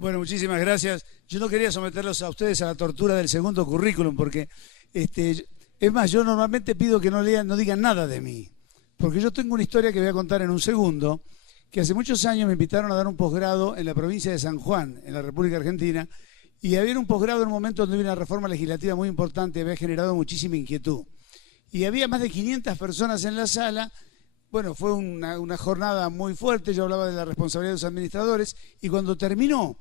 Bueno, muchísimas gracias. Yo no quería someterlos a ustedes a la tortura del segundo currículum porque, es más, yo normalmente pido que no lean, no digan nada de mí, porque yo tengo una historia que voy a contar en un segundo, que hace muchos años me invitaron a dar un posgrado en la provincia de San Juan, en la República Argentina, y había un posgrado en un momento donde había una reforma legislativa muy importante, había generado muchísima inquietud. Y había más de 500 personas en la sala. Bueno, fue una jornada muy fuerte, yo hablaba de la responsabilidad de los administradores, y cuando terminó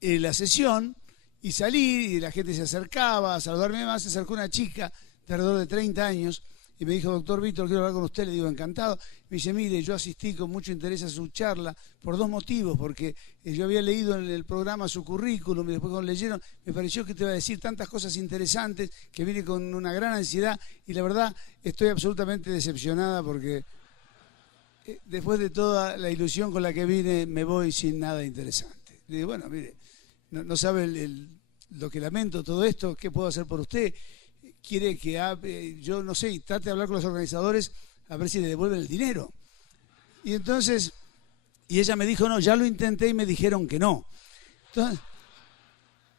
la sesión y salí y la gente se acercaba a saludarme más, se acercó una chica de alrededor de 30 años y me dijo: doctor Víctor, quiero hablar con usted. Le digo: encantado. Me dice: mire, yo asistí con mucho interés a su charla por dos motivos, porque yo había leído en el programa su currículum y después cuando leyeron me pareció que te iba a decir tantas cosas interesantes que vine con una gran ansiedad y la verdad estoy absolutamente decepcionada porque después de toda la ilusión con la que vine me voy sin nada interesante. Le digo: bueno, mire, no sabe lo que lamento todo esto, ¿qué puedo hacer por usted? Quiere que yo no sé, y trate de hablar con los organizadores a ver si le devuelven el dinero. Y entonces, y ella me dijo: no, ya lo intenté y me dijeron que no.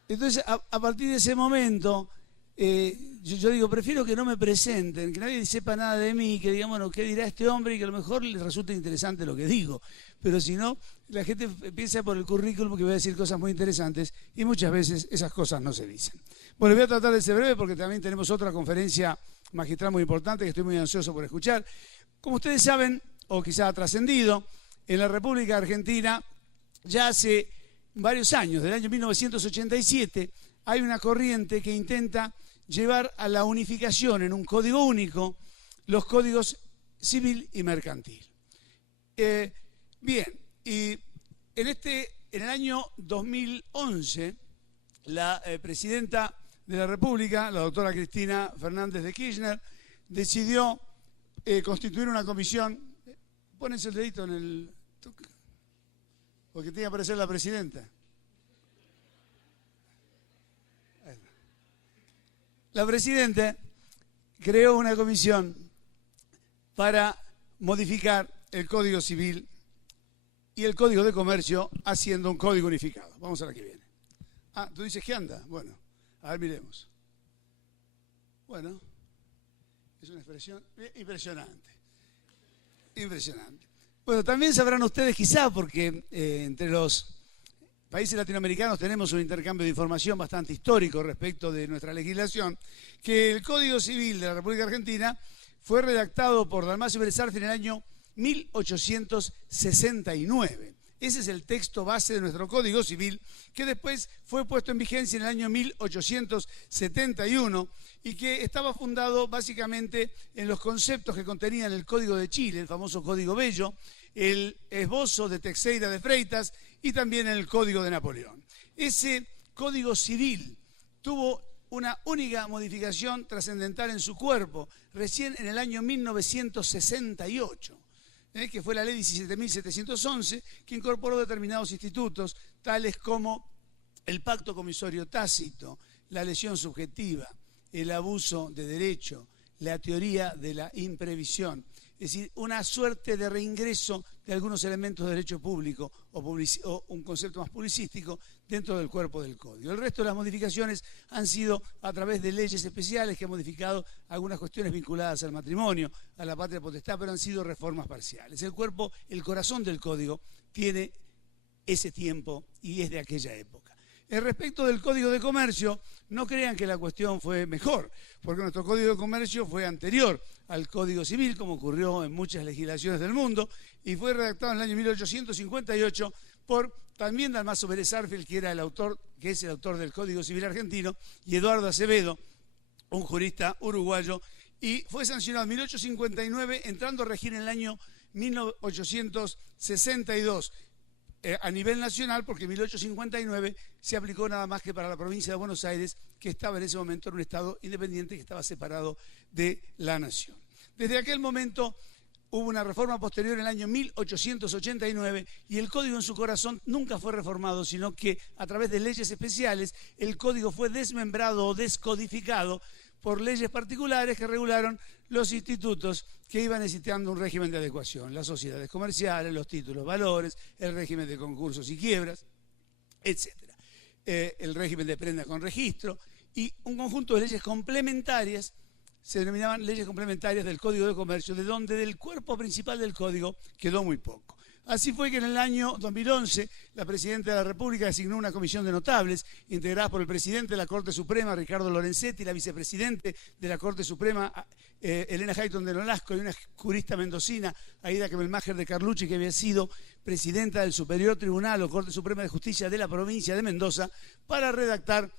Entonces a partir de ese momento, yo digo, prefiero que no me presenten, que nadie sepa nada de mí, que digan, bueno, ¿qué dirá este hombre? Y que a lo mejor les resulte interesante lo que digo. Pero si no, la gente piensa por el currículum que voy a decir cosas muy interesantes y muchas veces esas cosas no se dicen. Bueno, voy a tratar de ser breve porque también tenemos otra conferencia magistral muy importante que estoy muy ansioso por escuchar. Como ustedes saben, o quizá ha trascendido, en la República Argentina ya hace varios años, del año 1987, hay una corriente que intenta llevar a la unificación en un código único los códigos civil y mercantil. Bien, y en el año 2011, la presidenta de la República, la doctora Cristina Fernández de Kirchner, decidió constituir una comisión. Pónense el dedito en el... porque tiene que aparecer la presidenta. La presidenta creó una comisión para modificar el Código Civil y el Código de Comercio haciendo un código unificado. Vamos a la que viene. Ah, ¿tú dices que anda? Bueno, a ver, miremos. Bueno, es una expresión impresionante. Impresionante. Bueno, también sabrán ustedes quizá, porque entre los países latinoamericanos tenemos un intercambio de información bastante histórico respecto de nuestra legislación, que el Código Civil de la República Argentina fue redactado por Dalmacio Vélez Arfi en el año 1869. Ese es el texto base de nuestro Código Civil, que después fue puesto en vigencia en el año 1871 y que estaba fundado básicamente en los conceptos que contenían el Código de Chile, el famoso Código Bello, el esbozo de Teixeira de Freitas y también en el Código de Napoleón. Ese Código Civil tuvo una única modificación trascendental en su cuerpo, recién en el año 1968. Que fue la ley 17.711, que incorporó determinados institutos, tales como el pacto comisorio tácito, la lesión subjetiva, el abuso de derecho, la teoría de la imprevisión. Es decir, una suerte de reingreso de algunos elementos de derecho público o un concepto más publicístico dentro del cuerpo del código. El resto de las modificaciones han sido a través de leyes especiales que han modificado algunas cuestiones vinculadas al matrimonio, a la patria potestad, pero han sido reformas parciales. El corazón del código tiene ese tiempo y es de aquella época. Respecto del Código de Comercio, no crean que la cuestión fue mejor, porque nuestro Código de Comercio fue anterior al Código Civil, como ocurrió en muchas legislaciones del mundo, y fue redactado en el año 1858 por también Dalmacio Vélez Arfi, que es el autor del Código Civil argentino, y Eduardo Acevedo, un jurista uruguayo, y fue sancionado en 1859, entrando a regir en el año 1862. A nivel nacional, porque en 1859 se aplicó nada más que para la provincia de Buenos Aires, que estaba en ese momento en un estado independiente que estaba separado de la nación. Desde aquel momento hubo una reforma posterior en el año 1889 y el código en su corazón nunca fue reformado, sino que a través de leyes especiales el código fue desmembrado o descodificado por leyes particulares que regularon los institutos que iban necesitando un régimen de adecuación, las sociedades comerciales, los títulos valores, el régimen de concursos y quiebras. etc. El régimen de prenda con registro y un conjunto de leyes complementarias, se denominaban leyes complementarias del Código de Comercio, de donde del cuerpo principal del Código quedó muy poco. Así fue que en el año 2011 la Presidenta de la República designó una comisión de notables integrada por el Presidente de la Corte Suprema, Ricardo Lorenzetti, la Vicepresidente de la Corte Suprema, Elena Hayton de Nolasco, y una jurista mendocina, Aida Kemelmacher de Carlucci, que había sido Presidenta del Superior Tribunal o Corte Suprema de Justicia de la provincia de Mendoza, para redactar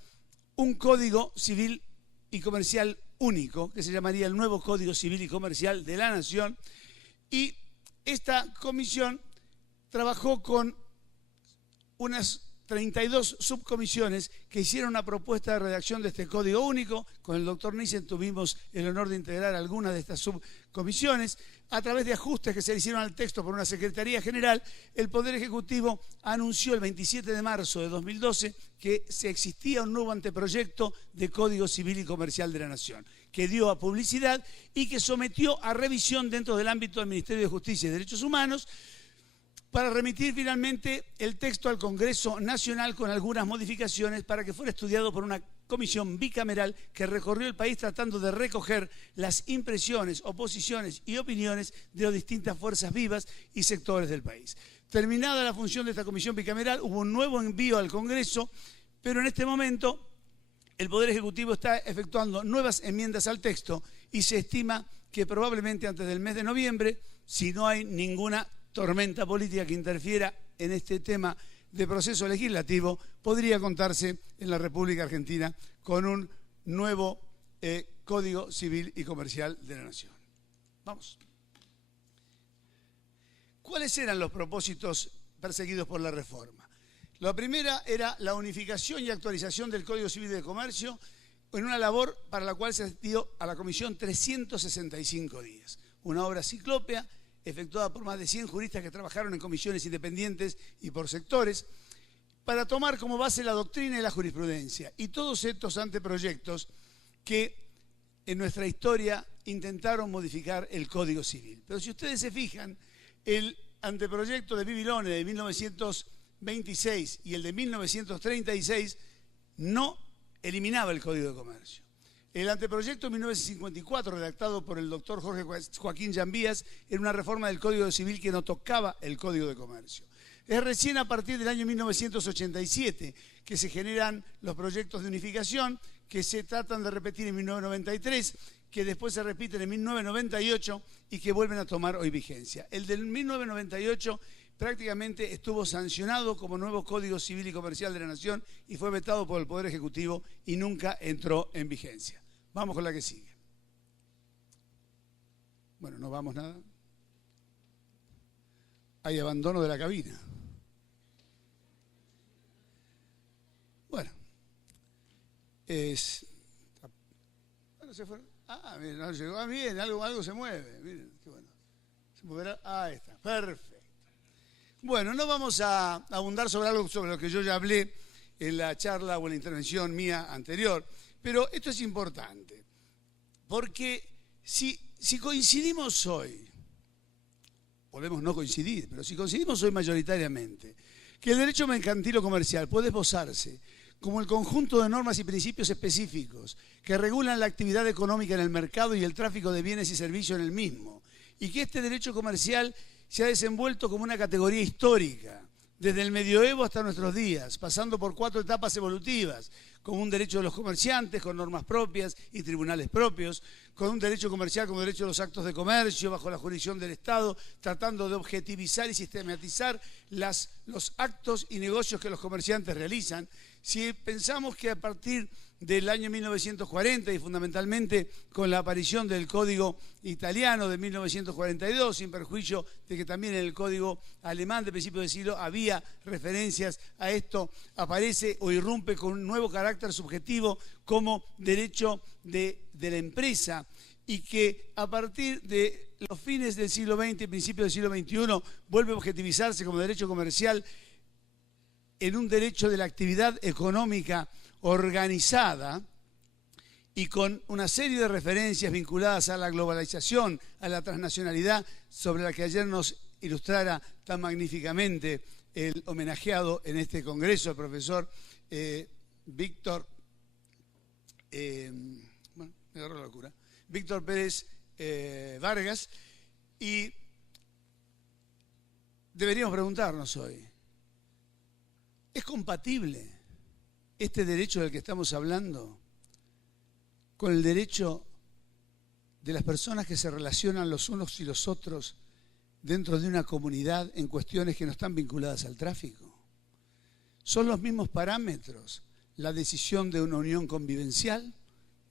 un Código Civil y Comercial único, que se llamaría el nuevo Código Civil y Comercial de la Nación. Y esta comisión trabajó con unas 32 subcomisiones que hicieron una propuesta de redacción de este Código Único. Con el doctor Nissen tuvimos el honor de integrar algunas de estas subcomisiones. A través de ajustes que se le hicieron al texto por una Secretaría General, el Poder Ejecutivo anunció el 27 de marzo de 2012 que se existía un nuevo anteproyecto de Código Civil y Comercial de la Nación, que dio a publicidad y que sometió a revisión dentro del ámbito del Ministerio de Justicia y Derechos Humanos, para remitir finalmente el texto al Congreso Nacional con algunas modificaciones para que fuera estudiado por una comisión bicameral que recorrió el país tratando de recoger las impresiones, oposiciones y opiniones de las distintas fuerzas vivas y sectores del país. Terminada la función de esta comisión bicameral, hubo un nuevo envío al Congreso, pero en este momento el Poder Ejecutivo está efectuando nuevas enmiendas al texto y se estima que probablemente antes del mes de noviembre, si no hay ninguna tormenta política que interfiera en este tema de proceso legislativo, podría contarse en la República Argentina con un nuevo Código Civil y Comercial de la Nación. Vamos. ¿Cuáles eran los propósitos perseguidos por la reforma? La primera era la unificación y actualización del Código Civil de Comercio en una labor para la cual se dio a la Comisión 365 días. Una obra ciclópea efectuada por más de 100 juristas que trabajaron en comisiones independientes y por sectores, para tomar como base la doctrina y la jurisprudencia y todos estos anteproyectos que en nuestra historia intentaron modificar el Código Civil. Pero si ustedes se fijan, el anteproyecto de Bibilone de 1926 y el de 1936 no eliminaba el Código de Comercio. El anteproyecto de 1954, redactado por el doctor Jorge Joaquín Llambías, era una reforma del Código Civil que no tocaba el Código de Comercio. Es recién a partir del año 1987 que se generan los proyectos de unificación que se tratan de repetir en 1993, que después se repiten en 1998 y que vuelven a tomar hoy vigencia. El del 1998 prácticamente estuvo sancionado como nuevo Código Civil y Comercial de la Nación y fue vetado por el Poder Ejecutivo y nunca entró en vigencia. Vamos con la que sigue. Bueno, no vamos nada. Hay abandono de la cabina. Bueno. Bueno, se fueron. Ah, miren, no llegó. Ah, bien, algo se mueve. Miren, qué bueno. Se moverá. Ah, ahí está. Perfecto. Bueno, no vamos a abundar sobre algo sobre lo que yo ya hablé en la charla o en la intervención mía anterior, pero esto es importante, porque si coincidimos hoy, podemos no coincidir, pero si coincidimos hoy mayoritariamente, que el derecho mercantil o comercial puede esbozarse como el conjunto de normas y principios específicos que regulan la actividad económica en el mercado y el tráfico de bienes y servicios en el mismo, y que este derecho comercial se ha desenvuelto como una categoría histórica, desde el medioevo hasta nuestros días, pasando por 4 etapas evolutivas, como un derecho de los comerciantes, con normas propias y tribunales propios, con un derecho comercial como derecho de los actos de comercio, bajo la jurisdicción del Estado, tratando de objetivizar y sistematizar los actos y negocios que los comerciantes realizan. Si pensamos que a partir del año 1940 y fundamentalmente con la aparición del Código Italiano de 1942, sin perjuicio de que también en el Código Alemán de principios de siglo había referencias a esto, aparece o irrumpe con un nuevo carácter subjetivo como derecho de la empresa, y que a partir de los fines del siglo XX y principios del siglo XXI vuelve a objetivizarse como derecho comercial en un derecho de la actividad económica organizada y con una serie de referencias vinculadas a la globalización, a la transnacionalidad, sobre la que ayer nos ilustrara tan magníficamente el homenajeado en este congreso, el profesor Víctor, bueno, me agarró la locura, Víctor Pérez Vargas, y deberíamos preguntarnos hoy, ¿es compatible este derecho del que estamos hablando con el derecho de las personas que se relacionan los unos y los otros dentro de una comunidad en cuestiones que no están vinculadas al tráfico? ¿Son los mismos parámetros la decisión de una unión convivencial,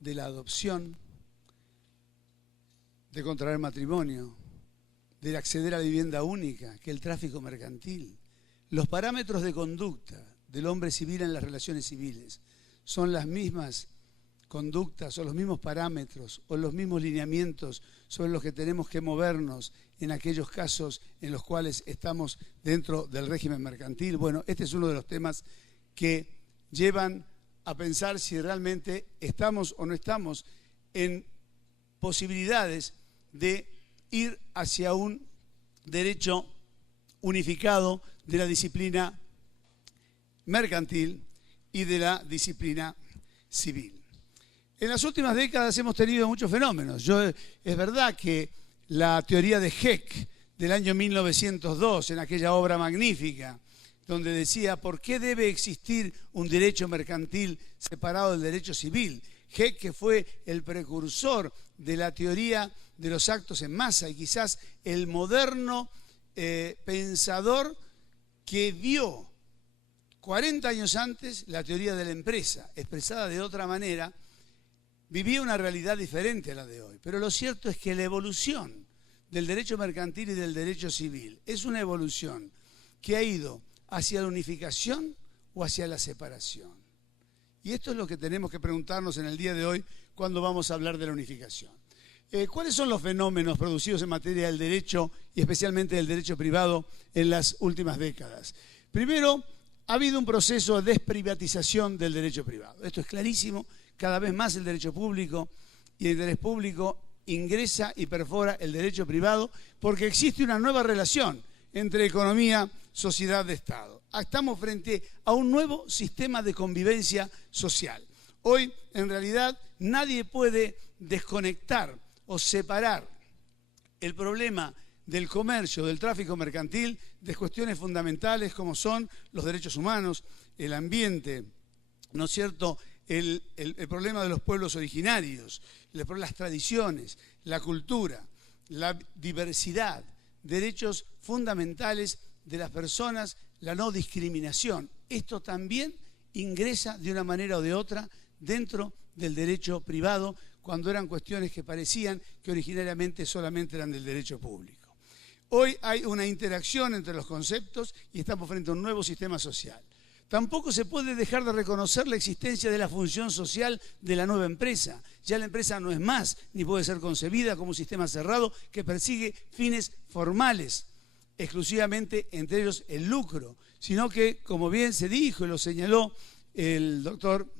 de la adopción, de contraer matrimonio, de acceder a la vivienda única, que el tráfico mercantil? Los parámetros de conducta del hombre civil en las relaciones civiles son las mismas conductas o los mismos parámetros o los mismos lineamientos sobre los que tenemos que movernos en aquellos casos en los cuales estamos dentro del régimen mercantil. Bueno, este es uno de los temas que llevan a pensar si realmente estamos o no estamos en posibilidades de ir hacia un derecho unificado de la disciplina mercantil y de la disciplina civil. En las últimas décadas hemos tenido muchos fenómenos. Es verdad que la teoría de Heck del año 1902, en aquella obra magnífica, donde decía ¿por qué debe existir un derecho mercantil separado del derecho civil? Heck, que fue el precursor de la teoría de los actos en masa y quizás el moderno pensador que vio 40 años antes la teoría de la empresa, expresada de otra manera, vivía una realidad diferente a la de hoy. Pero lo cierto es que la evolución del derecho mercantil y del derecho civil es una evolución que ha ido hacia la unificación o hacia la separación. Y esto es lo que tenemos que preguntarnos en el día de hoy cuando vamos a hablar de la unificación. ¿Cuáles son los fenómenos producidos en materia del derecho y especialmente del derecho privado en las últimas décadas? Primero, ha habido un proceso de desprivatización del derecho privado. Esto es clarísimo. Cada vez más el derecho público y el interés público ingresa y perfora el derecho privado porque existe una nueva relación entre economía, sociedad de Estado. Estamos frente a un nuevo sistema de convivencia social. Hoy, en realidad, nadie puede desconectar o separar el problema del comercio, del tráfico mercantil, de cuestiones fundamentales como son los derechos humanos, el ambiente, ¿no es cierto?, el problema de los pueblos originarios, las tradiciones, la cultura, la diversidad, derechos fundamentales de las personas, la no discriminación. Esto también ingresa de una manera o de otra dentro del derecho privado cuando eran cuestiones que parecían que originariamente solamente eran del derecho público. Hoy hay una interacción entre los conceptos y estamos frente a un nuevo sistema social. Tampoco se puede dejar de reconocer la existencia de la función social de la nueva empresa. Ya la empresa no es más, ni puede ser concebida como un sistema cerrado que persigue fines formales, exclusivamente entre ellos el lucro, sino que, como bien se dijo y lo señaló el doctor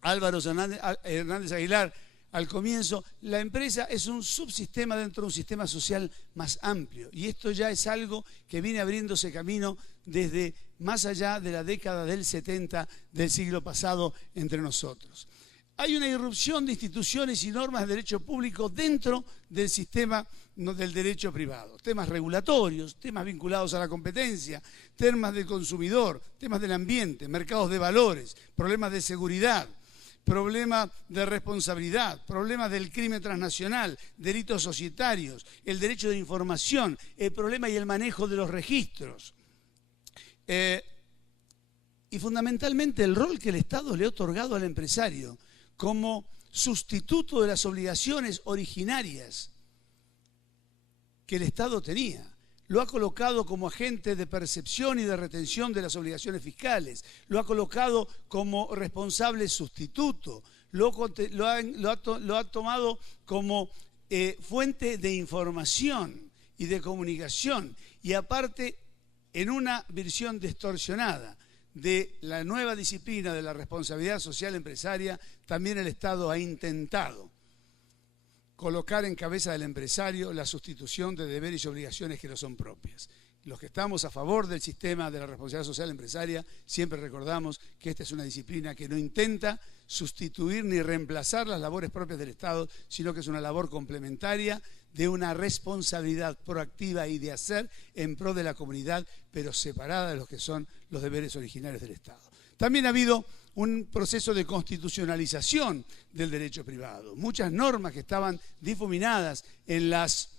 Álvaro Hernández Aguilar al comienzo, la empresa es un subsistema dentro de un sistema social más amplio. Y esto ya es algo que viene abriéndose camino desde más allá de la década del 70 del siglo pasado entre nosotros. Hay una irrupción de instituciones y normas de derecho público dentro del sistema del derecho privado. Temas regulatorios, temas vinculados a la competencia, temas del consumidor, temas del ambiente, mercados de valores, problemas de seguridad, problemas de responsabilidad, problemas del crimen transnacional, delitos societarios, el derecho de información, el problema y el manejo de los registros. Y fundamentalmente el rol que el Estado le ha otorgado al empresario como sustituto de las obligaciones originarias que el Estado tenía. Lo ha colocado como agente de percepción y de retención de las obligaciones fiscales, lo ha colocado como responsable sustituto, lo ha tomado como fuente de información y de comunicación, y aparte en una versión distorsionada de la nueva disciplina de la responsabilidad social empresaria, también el Estado ha intentado colocar en cabeza del empresario la sustitución de deberes y obligaciones que no son propias. Los que estamos a favor del sistema de la responsabilidad social empresaria siempre recordamos que esta es una disciplina que no intenta sustituir ni reemplazar las labores propias del Estado, sino que es una labor complementaria de una responsabilidad proactiva y de hacer en pro de la comunidad, pero separada de los que son los deberes originarios del Estado. También ha habido un proceso de constitucionalización del derecho privado. Muchas normas que estaban difuminadas en las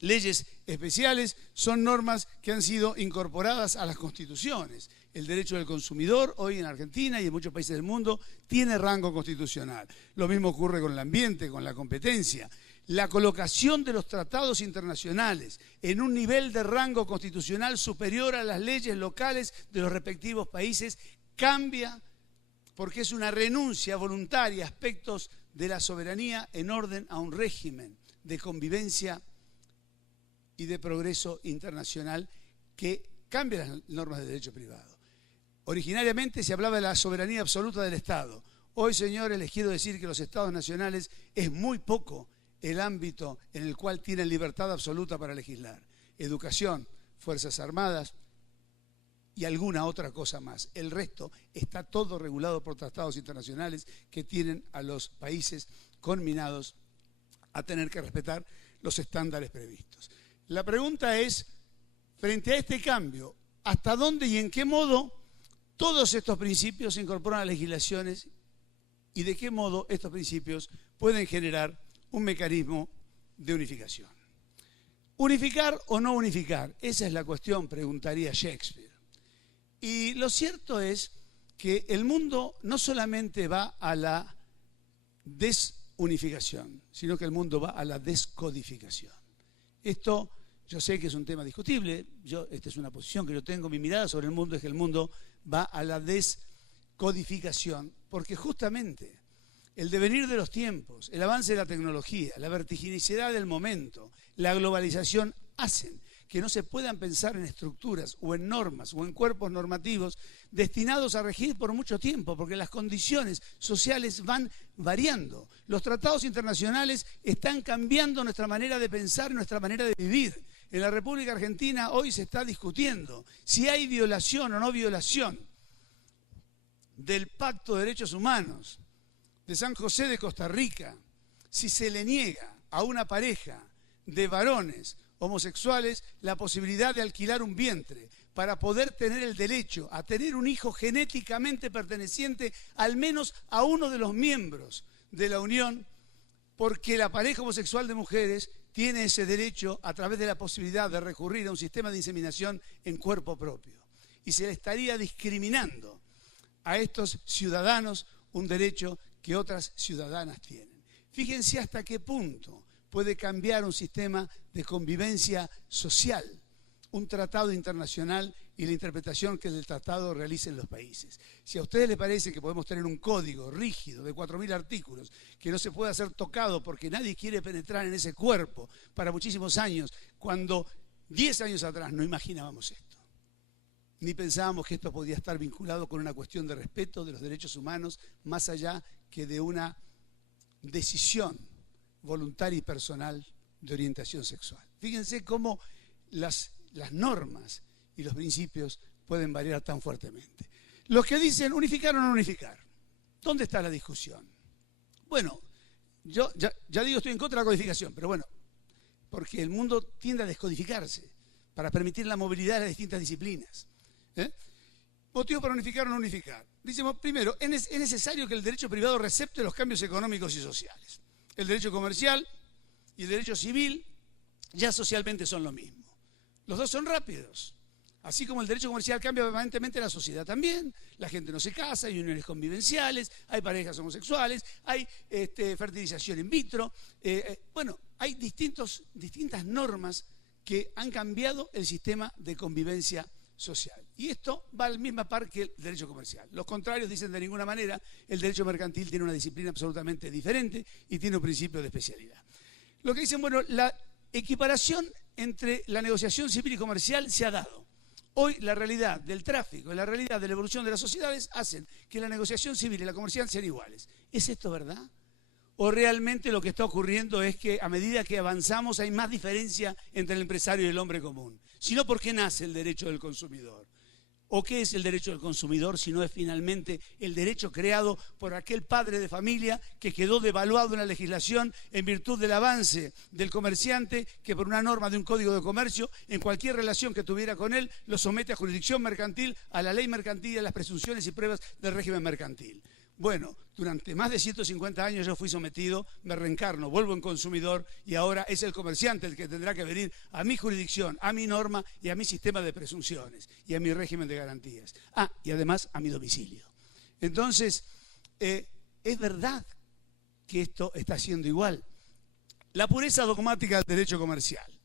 leyes especiales son normas que han sido incorporadas a las constituciones. El derecho del consumidor hoy en Argentina y en muchos países del mundo tiene rango constitucional. Lo mismo ocurre con el ambiente, con la competencia. La colocación de los tratados internacionales en un nivel de rango constitucional superior a las leyes locales de los respectivos países cambia porque es una renuncia voluntaria a aspectos de la soberanía en orden a un régimen de convivencia y de progreso internacional que cambia las normas de derecho privado. Originariamente se hablaba de la soberanía absoluta del Estado. Hoy, señores, les quiero decir que los Estados nacionales es muy poco el ámbito en el cual tienen libertad absoluta para legislar. Educación, Fuerzas Armadas y alguna otra cosa más. El resto está todo regulado por tratados internacionales que tienen a los países conminados a tener que respetar los estándares previstos. La pregunta es, frente a este cambio, ¿hasta dónde y en qué modo todos estos principios se incorporan a las legislaciones y de qué modo estos principios pueden generar un mecanismo de unificación? ¿Unificar o no unificar? Esa es la cuestión, preguntaría Shakespeare. Y lo cierto es que el mundo no solamente va a la desunificación, sino que el mundo va a la descodificación. Esto yo sé que es un tema discutible, esta es una posición que yo tengo, mi mirada sobre el mundo es que el mundo va a la descodificación, porque justamente el devenir de los tiempos, el avance de la tecnología, la vertiginosidad del momento, la globalización hacen que no se puedan pensar en estructuras o en normas o en cuerpos normativos destinados a regir por mucho tiempo, porque las condiciones sociales van variando. Los tratados internacionales están cambiando nuestra manera de pensar, nuestra manera de vivir. En la República Argentina hoy se está discutiendo si hay violación o no violación del Pacto de Derechos Humanos de San José de Costa Rica, si se le niega a una pareja de varones homosexuales la posibilidad de alquilar un vientre para poder tener el derecho a tener un hijo genéticamente perteneciente al menos a uno de los miembros de la unión, porque la pareja homosexual de mujeres tiene ese derecho a través de la posibilidad de recurrir a un sistema de inseminación en cuerpo propio. Y se le estaría discriminando a estos ciudadanos un derecho que otras ciudadanas tienen. Fíjense hasta qué punto puede cambiar un sistema de convivencia social, un tratado internacional y la interpretación que del tratado realicen los países. Si a ustedes les parece que podemos tener un código rígido de 4.000 artículos que no se puede hacer tocado porque nadie quiere penetrar en ese cuerpo para muchísimos años, cuando 10 años atrás no imaginábamos esto, ni pensábamos que esto podía estar vinculado con una cuestión de respeto de los derechos humanos más allá que de una decisión voluntaria y personal de orientación sexual. Fíjense cómo las normas y los principios pueden variar tan fuertemente. Los que dicen unificar o no unificar, ¿dónde está la discusión? Bueno, yo ya digo estoy en contra de la codificación, pero bueno, porque el mundo tiende a descodificarse para permitir la movilidad de las distintas disciplinas. Motivos para unificar o no unificar. Decimos, primero, es necesario que el derecho privado recepte los cambios económicos y sociales. El derecho comercial y el derecho civil ya socialmente son lo mismo. Los dos son rápidos. Así como el derecho comercial cambia permanentemente, la sociedad también. La gente no se casa, hay uniones convivenciales, hay parejas homosexuales, hay fertilización in vitro. Bueno, hay distintas normas que han cambiado el sistema de convivencia social. Y esto va al mismo par que el derecho comercial. Los contrarios dicen de ninguna manera, el derecho mercantil tiene una disciplina absolutamente diferente y tiene un principio de especialidad. Lo que dicen, bueno, la equiparación entre la negociación civil y comercial se ha dado. Hoy la realidad del tráfico y la realidad de la evolución de las sociedades hacen que la negociación civil y la comercial sean iguales. ¿Es esto verdad? ¿O realmente lo que está ocurriendo es que a medida que avanzamos hay más diferencia entre el empresario y el hombre común? Si no, ¿por qué nace el derecho del consumidor? ¿O qué es el derecho del consumidor si no es finalmente el derecho creado por aquel padre de familia que quedó devaluado en la legislación en virtud del avance del comerciante que por una norma de un código de comercio, en cualquier relación que tuviera con él, lo somete a jurisdicción mercantil, a la ley mercantil y a las presunciones y pruebas del régimen mercantil? Bueno, durante más de 150 años yo fui sometido, me reencarno, vuelvo en consumidor y ahora es el comerciante el que tendrá que venir a mi jurisdicción, a mi norma y a mi sistema de presunciones y a mi régimen de garantías. Ah, y además a mi domicilio. Entonces, es verdad que esto está siendo igual. La pureza dogmática del derecho comercial.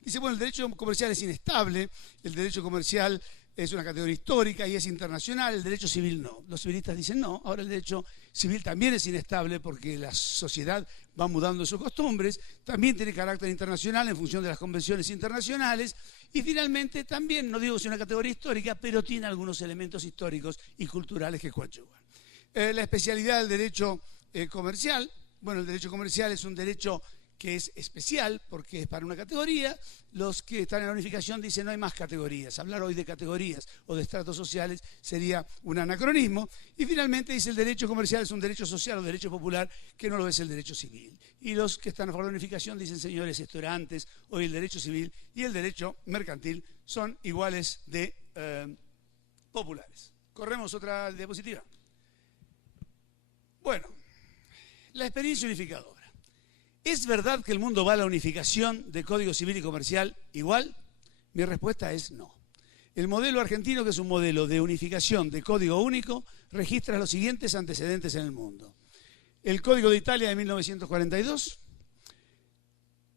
Dice, bueno, el derecho comercial es inestable, el derecho comercial es una categoría histórica y es internacional, el derecho civil no. Los civilistas dicen no, ahora el derecho civil también es inestable porque la sociedad va mudando sus costumbres, también tiene carácter internacional en función de las convenciones internacionales y finalmente también, no digo que sea una categoría histórica, pero tiene algunos elementos históricos y culturales que coadyuvan. La especialidad del derecho comercial, bueno, el derecho comercial es un derecho que es especial porque es para una categoría. Los que están en la unificación dicen no hay más categorías. Hablar hoy de categorías o de estratos sociales sería un anacronismo. Y finalmente dice el derecho comercial es un derecho social o derecho popular que no lo es el derecho civil. Y los que están a favor de la unificación dicen, señores, esto era antes, hoy el derecho civil y el derecho mercantil son iguales de populares. Corremos otra diapositiva. Bueno, la experiencia unificadora. ¿Es verdad que el mundo va a la unificación de Código Civil y Comercial igual? Mi respuesta es no. El modelo argentino, que es un modelo de unificación de código único, registra los siguientes antecedentes en el mundo. El Código de Italia de 1942,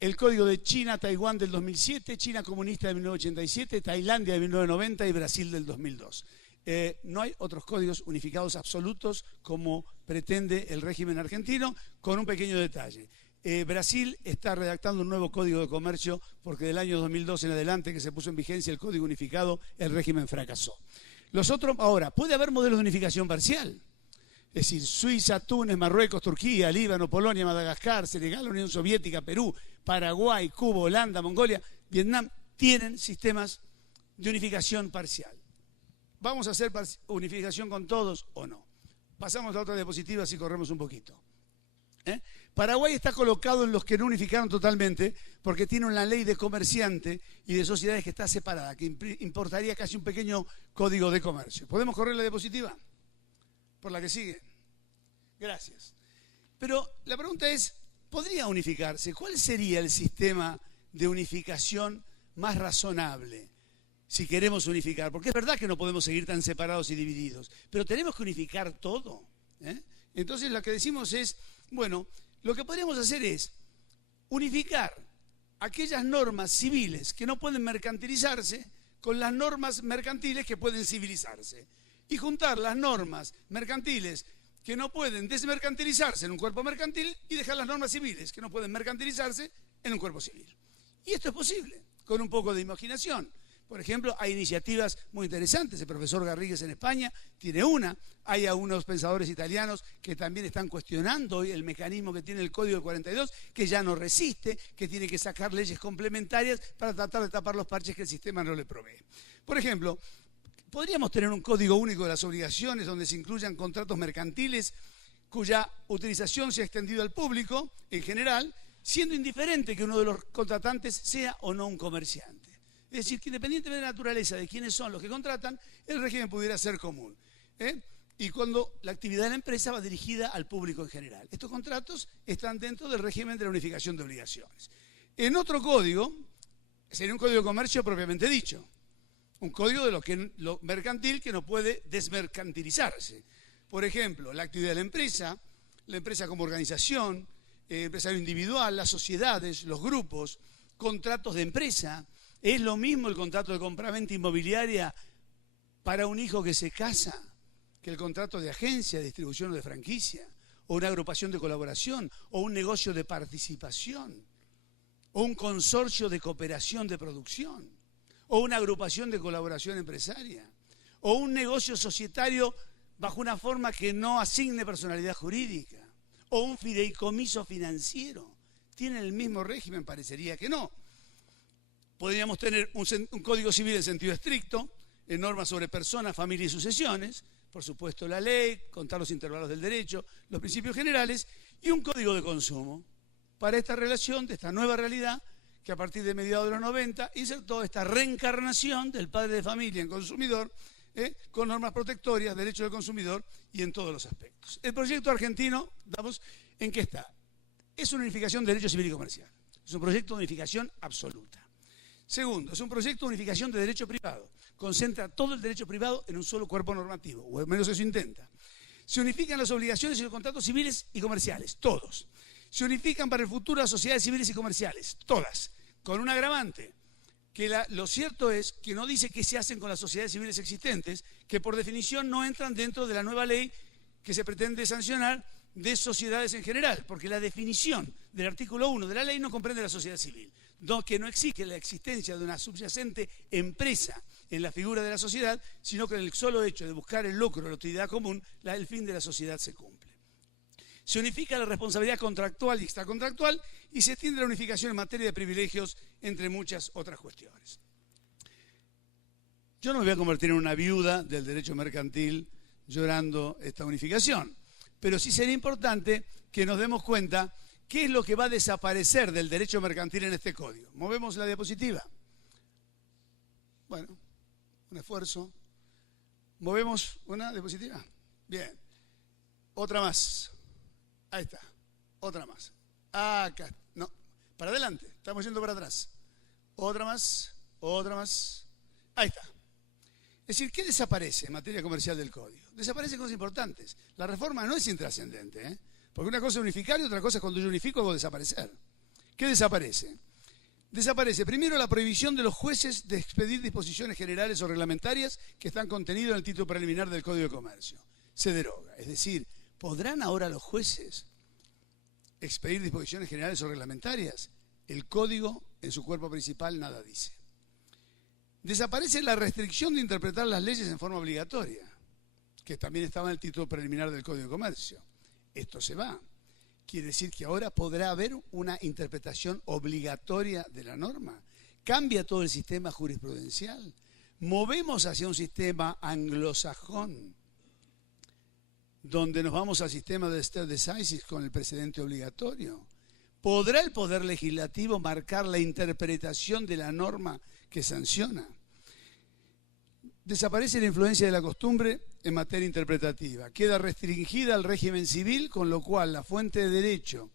el Código de China-Taiwán del 2007, China comunista de 1987, Tailandia de 1990 y Brasil del 2002. No hay otros códigos unificados absolutos como pretende el régimen argentino, con un pequeño detalle. Brasil está redactando un nuevo código de comercio porque del año 2002 en adelante que se puso en vigencia el código unificado, el régimen fracasó. Los otros, ahora, puede haber modelos de unificación parcial. Es decir, Suiza, Túnez, Marruecos, Turquía, Líbano, Polonia, Madagascar, Senegal, Unión Soviética, Perú, Paraguay, Cuba, Holanda, Mongolia, Vietnam, tienen sistemas de unificación parcial. ¿Vamos a hacer unificación con todos o no? Pasamos a otra diapositiva si corremos un poquito. Paraguay está colocado en los que no unificaron totalmente porque tiene una ley de comerciante y de sociedades que está separada, que importaría casi un pequeño código de comercio. ¿Podemos correr la diapositiva? Por la que sigue. Gracias. Pero la pregunta es, ¿podría unificarse? ¿Cuál sería el sistema de unificación más razonable si queremos unificar? Porque es verdad que no podemos seguir tan separados y divididos, pero tenemos que unificar todo. Entonces lo que decimos es, bueno, lo que podríamos hacer es unificar aquellas normas civiles que no pueden mercantilizarse con las normas mercantiles que pueden civilizarse y juntar las normas mercantiles que no pueden desmercantilizarse en un cuerpo mercantil y dejar las normas civiles que no pueden mercantilizarse en un cuerpo civil. Y esto es posible con un poco de imaginación. Por ejemplo, hay iniciativas muy interesantes. El profesor Garrigues en España tiene una. Hay algunos pensadores italianos que también están cuestionando hoy el mecanismo que tiene el Código del 42, que ya no resiste, que tiene que sacar leyes complementarias para tratar de tapar los parches que el sistema no le provee. Por ejemplo, podríamos tener un código único de las obligaciones donde se incluyan contratos mercantiles cuya utilización se ha extendido al público en general, siendo indiferente que uno de los contratantes sea o no un comerciante. Es decir, que independientemente de la naturaleza de quiénes son los que contratan, el régimen pudiera ser común. Y cuando la actividad de la empresa va dirigida al público en general. Estos contratos están dentro del régimen de la unificación de obligaciones. En otro código, sería un código de comercio propiamente dicho. Un código de lo mercantil que no puede desmercantilizarse. Por ejemplo, la actividad de la empresa como organización, empresario individual, las sociedades, los grupos, contratos de empresa. ¿Es lo mismo el contrato de compraventa inmobiliaria para un hijo que se casa que el contrato de agencia, de distribución o de franquicia? ¿O una agrupación de colaboración? ¿O un negocio de participación? ¿O un consorcio de cooperación de producción? ¿O una agrupación de colaboración empresaria? ¿O un negocio societario bajo una forma que no asigne personalidad jurídica? o un fideicomiso financiero? ¿Tienen el mismo régimen? Parecería que no. Podríamos tener un código civil en sentido estricto, en normas sobre personas, familia y sucesiones, por supuesto la ley, contar los intervalos del derecho, los principios generales, y un código de consumo para esta relación, de esta nueva realidad, que a partir de mediados de los 90 insertó esta reencarnación del padre de familia en consumidor, con normas protectorias, derecho del consumidor y en todos los aspectos. El proyecto argentino, ¿en qué está? Es una unificación de derecho civil y comercial. Es un proyecto de unificación absoluta. Segundo, es un proyecto de unificación de derecho privado. Concentra todo el derecho privado en un solo cuerpo normativo, o al menos eso intenta. Se unifican las obligaciones y los contratos civiles y comerciales, todos. Se unifican para el futuro las sociedades civiles y comerciales, todas, con un agravante, que lo cierto es que no dice qué se hacen con las sociedades civiles existentes, que por definición no entran dentro de la nueva ley que se pretende sancionar de sociedades en general, porque la definición del artículo 1 de la ley no comprende la sociedad civil, que no exige la existencia de una subyacente empresa en la figura de la sociedad, sino que en el solo hecho de buscar el lucro, la utilidad común, el fin de la sociedad se cumple. Se unifica la responsabilidad contractual y extracontractual y se tiende a la unificación en materia de privilegios, entre muchas otras cuestiones. Yo no me voy a convertir en una viuda del derecho mercantil llorando esta unificación, pero sí sería importante que nos demos cuenta qué es lo que va a desaparecer del derecho mercantil en este código. Movemos la diapositiva. Bueno, un esfuerzo. ¿Movemos una diapositiva? Bien. Otra más. Ahí está. Otra más. Acá. No. Para adelante. Estamos yendo para atrás. Otra más. Otra más. Ahí está. Es decir, ¿qué desaparece en materia comercial del código? Desaparecen cosas importantes. La reforma no es intrascendente, porque una cosa es unificar y otra cosa es cuando yo unifico algo desaparecer. ¿Qué desaparece? Desaparece primero la prohibición de los jueces de expedir disposiciones generales o reglamentarias que están contenidas en el título preliminar del Código de Comercio. Se deroga. Es decir, ¿podrán ahora los jueces expedir disposiciones generales o reglamentarias? El Código, en su cuerpo principal, nada dice. Desaparece la restricción de interpretar las leyes en forma obligatoria, que también estaba en el título preliminar del Código de Comercio. Esto se va. Quiere decir que ahora podrá haber una interpretación obligatoria de la norma. Cambia todo el sistema jurisprudencial. Movemos hacia un sistema anglosajón, donde nos vamos al sistema de stare decisis con el precedente obligatorio. ¿Podrá el Poder Legislativo marcar la interpretación de la norma que sanciona? Desaparece la influencia de la costumbre en materia interpretativa. Queda restringida al régimen civil, con lo cual la fuente de derecho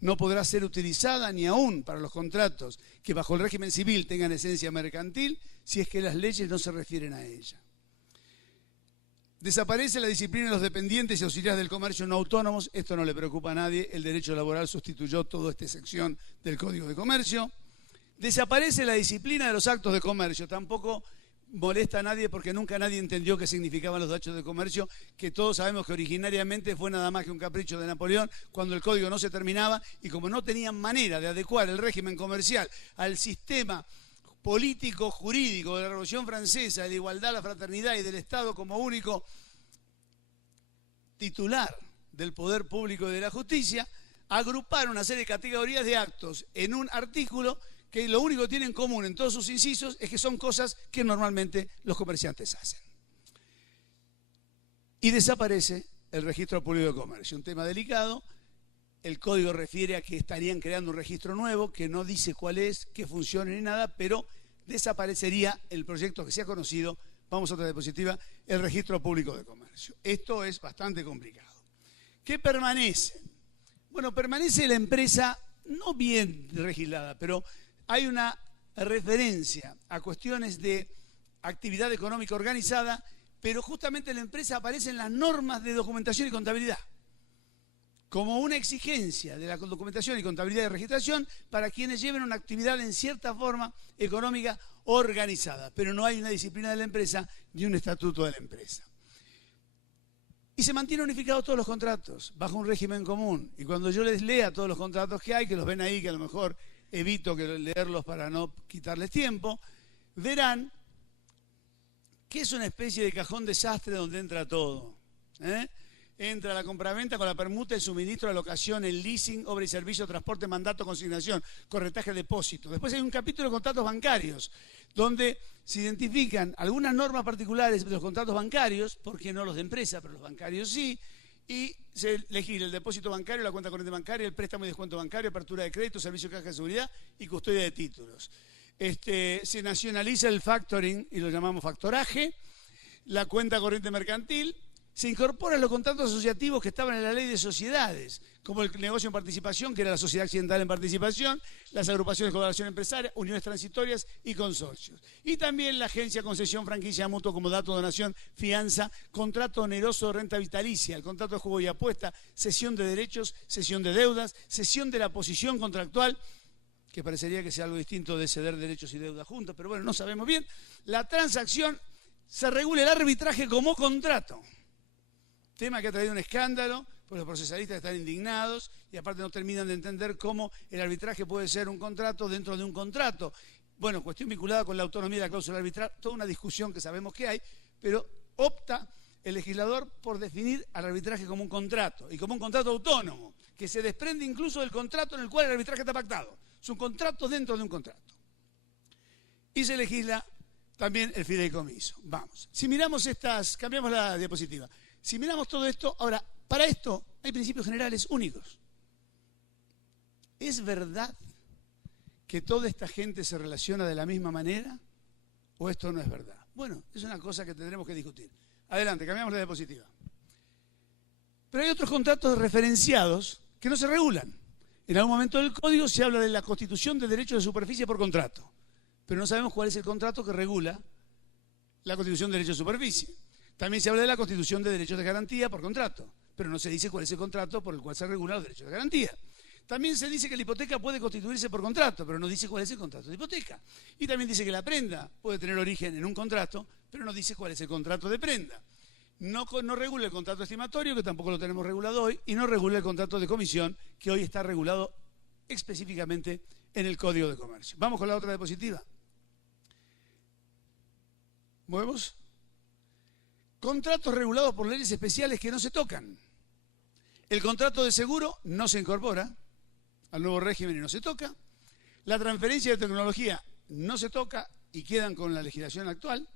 no podrá ser utilizada ni aún para los contratos que bajo el régimen civil tengan esencia mercantil, si es que las leyes no se refieren a ella. Desaparece la disciplina de los dependientes y auxiliares del comercio no autónomos. Esto no le preocupa a nadie. El derecho laboral sustituyó toda esta sección del Código de Comercio. Desaparece la disciplina de los actos de comercio. Tampoco molesta a nadie porque nunca nadie entendió qué significaban los actos de comercio, que todos sabemos que originariamente fue nada más que un capricho de Napoleón cuando el código no se terminaba y como no tenían manera de adecuar el régimen comercial al sistema político jurídico de la Revolución Francesa, de igualdad, la fraternidad y del Estado como único titular del poder público y de la justicia, agruparon una serie de categorías de actos en un artículo que lo único que tienen en común en todos sus incisos es que son cosas que normalmente los comerciantes hacen. Y desaparece el registro público de comercio, un tema delicado. El código refiere a que estarían creando un registro nuevo que no dice cuál es, qué funciona ni nada, pero desaparecería el proyecto que se ha conocido, vamos a otra diapositiva, el registro público de comercio. Esto es bastante complicado. ¿Qué permanece? Bueno, permanece la empresa no bien registrada, pero hay una referencia a cuestiones de actividad económica organizada, pero justamente la empresa aparece en las normas de documentación y contabilidad como una exigencia de la documentación y contabilidad de registración para quienes lleven una actividad en cierta forma económica organizada, pero no hay una disciplina de la empresa ni un estatuto de la empresa. Y se mantienen unificados todos los contratos bajo un régimen común. Y cuando yo les lea todos los contratos que hay, que los ven ahí, que a lo mejor evito leerlos para no quitarles tiempo, verán que es una especie de cajón desastre donde entra todo. entra la compraventa con la permuta, el suministro, la locación, el leasing, obra y servicio, transporte, mandato, consignación, corretaje, depósito. Después hay un capítulo de contratos bancarios, donde se identifican algunas normas particulares de los contratos bancarios, porque no los de empresa, pero los bancarios sí, y se legisla el depósito bancario, la cuenta corriente bancaria, el préstamo y descuento bancario, apertura de crédito, servicio de caja de seguridad y custodia de títulos. Se nacionaliza el factoring y lo llamamos factoraje, la cuenta corriente mercantil. Se incorporan los contratos asociativos que estaban en la ley de sociedades, como el negocio en participación, que era la sociedad accidental en participación, las agrupaciones de colaboración empresaria, uniones transitorias y consorcios. Y también la agencia, concesión, franquicia, mutuo, comodato, donación, fianza, contrato oneroso de renta vitalicia, el contrato de juego y apuesta, cesión de derechos, cesión de deudas, cesión de la posición contractual, que parecería que sea algo distinto de ceder derechos y deudas juntos, pero bueno, no sabemos bien. La transacción, se regula el arbitraje como contrato. Tema que ha traído un escándalo, pues los procesalistas están indignados y aparte no terminan de entender cómo el arbitraje puede ser un contrato dentro de un contrato. Bueno, cuestión vinculada con la autonomía de la cláusula arbitral, toda una discusión que sabemos que hay, pero opta el legislador por definir al arbitraje como un contrato y como un contrato autónomo, que se desprende incluso del contrato en el cual el arbitraje está pactado. Es un contrato dentro de un contrato. Y se legisla también el fideicomiso. Vamos, si miramos cambiamos la diapositiva. Si miramos todo esto, ahora, para esto hay principios generales únicos. ¿Es verdad que toda esta gente se relaciona de la misma manera o esto no es verdad? Bueno, es una cosa que tendremos que discutir. Adelante, cambiamos la diapositiva. Pero hay otros contratos referenciados que no se regulan. En algún momento del código se habla de la constitución de derechos de superficie por contrato, pero no sabemos cuál es el contrato que regula la constitución de derechos de superficie. También se habla de la constitución de derechos de garantía por contrato, pero no se dice cuál es el contrato por el cual se regulan los derechos de garantía. También se dice que la hipoteca puede constituirse por contrato, pero no dice cuál es el contrato de hipoteca. Y también dice que la prenda puede tener origen en un contrato, pero no dice cuál es el contrato de prenda. No regula el contrato estimatorio, que tampoco lo tenemos regulado hoy, y no regula el contrato de comisión, que hoy está regulado específicamente en el Código de Comercio. Vamos con la otra diapositiva. ¿Movemos? Contratos regulados por leyes especiales que no se tocan. El contrato de seguro no se incorpora al nuevo régimen y no se toca. La transferencia de tecnología no se toca y quedan con la legislación actual.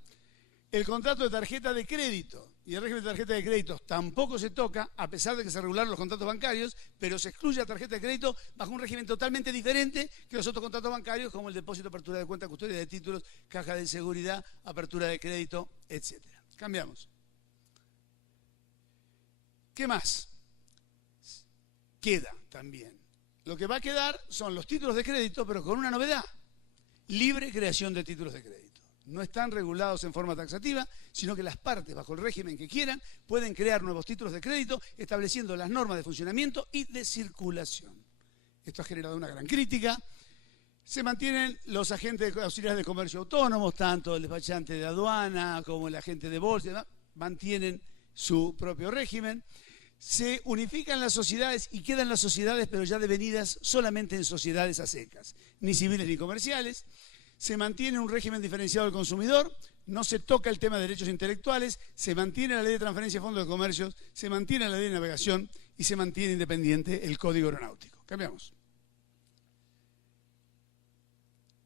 El contrato de tarjeta de crédito y el régimen de tarjeta de crédito tampoco se toca, a pesar de que se regularon los contratos bancarios, pero se excluye la tarjeta de crédito bajo un régimen totalmente diferente que los otros contratos bancarios, como el depósito, apertura de cuenta, custodia de títulos, caja de seguridad, apertura de crédito, etc. Cambiamos. ¿Qué más? Queda también. Lo que va a quedar son los títulos de crédito, pero con una novedad. Libre creación de títulos de crédito. No están regulados en forma taxativa, sino que las partes, bajo el régimen que quieran, pueden crear nuevos títulos de crédito, estableciendo las normas de funcionamiento y de circulación. Esto ha generado una gran crítica. Se mantienen los agentes auxiliares de comercio autónomos, tanto el despachante de aduana como el agente de bolsa, mantienen su propio régimen. Se unifican las sociedades y quedan las sociedades, pero ya devenidas solamente en sociedades a secas, ni civiles ni comerciales. Se mantiene un régimen diferenciado del consumidor, no se toca el tema de derechos intelectuales, se mantiene la ley de transferencia de fondos de comercios, se mantiene la ley de navegación y se mantiene independiente el código aeronáutico. Cambiamos.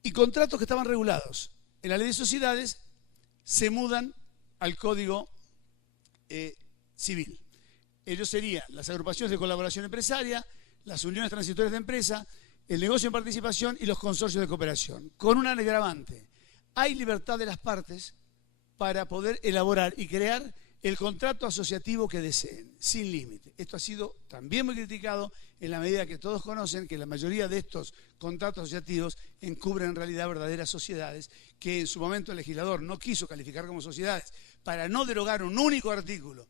Y contratos que estaban regulados en la ley de sociedades se mudan al código civil. Ellos serían las agrupaciones de colaboración empresaria, las uniones transitorias de empresa, el negocio en participación y los consorcios de cooperación. Con un agravante, hay libertad de las partes para poder elaborar y crear el contrato asociativo que deseen, sin límite. Esto ha sido también muy criticado en la medida que todos conocen que la mayoría de estos contratos asociativos encubren en realidad verdaderas sociedades que en su momento el legislador no quiso calificar como sociedades para no derogar un único artículo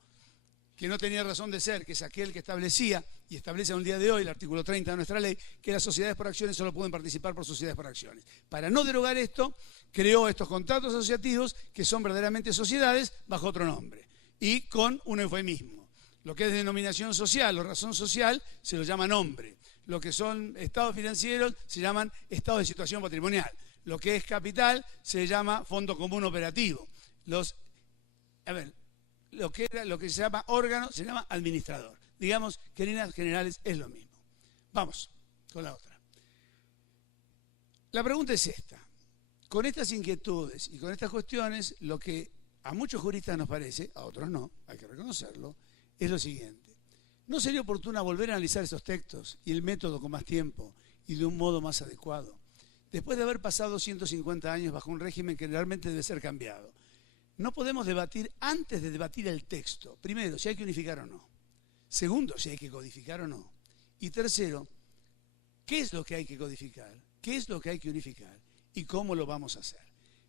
que no tenía razón de ser, que es aquel que establecía, y establece en el día de hoy el artículo 30 de nuestra ley, que las sociedades por acciones solo pueden participar por sociedades por acciones. Para no derogar esto, creó estos contratos asociativos que son verdaderamente sociedades bajo otro nombre y con un eufemismo. Lo que es denominación social o razón social se lo llama nombre. Lo que son estados financieros se llaman estados de situación patrimonial. Lo que es capital se llama fondo común operativo. lo que se llama órgano, se llama administrador. Digamos que en líneas generales es lo mismo. Vamos con la otra. La pregunta es esta. Con estas inquietudes y con estas cuestiones, lo que a muchos juristas nos parece, a otros no, hay que reconocerlo, es lo siguiente. ¿No sería oportuno volver a analizar esos textos y el método con más tiempo y de un modo más adecuado? Después de haber pasado 150 años bajo un régimen que realmente debe ser cambiado, no podemos debatir antes de debatir el texto. Primero, si hay que unificar o no. Segundo, si hay que codificar o no. Y tercero, ¿qué es lo que hay que codificar? ¿Qué es lo que hay que unificar? ¿Y cómo lo vamos a hacer?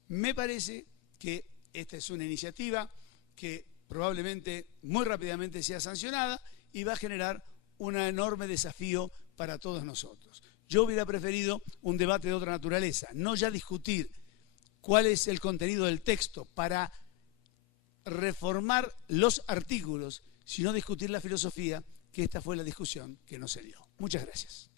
Me parece que esta es una iniciativa que probablemente muy rápidamente sea sancionada y va a generar un enorme desafío para todos nosotros. Yo hubiera preferido un debate de otra naturaleza, no ya discutir cuál es el contenido del texto para reformar los artículos, sino discutir la filosofía, que esta fue la discusión que no se dio. Muchas gracias.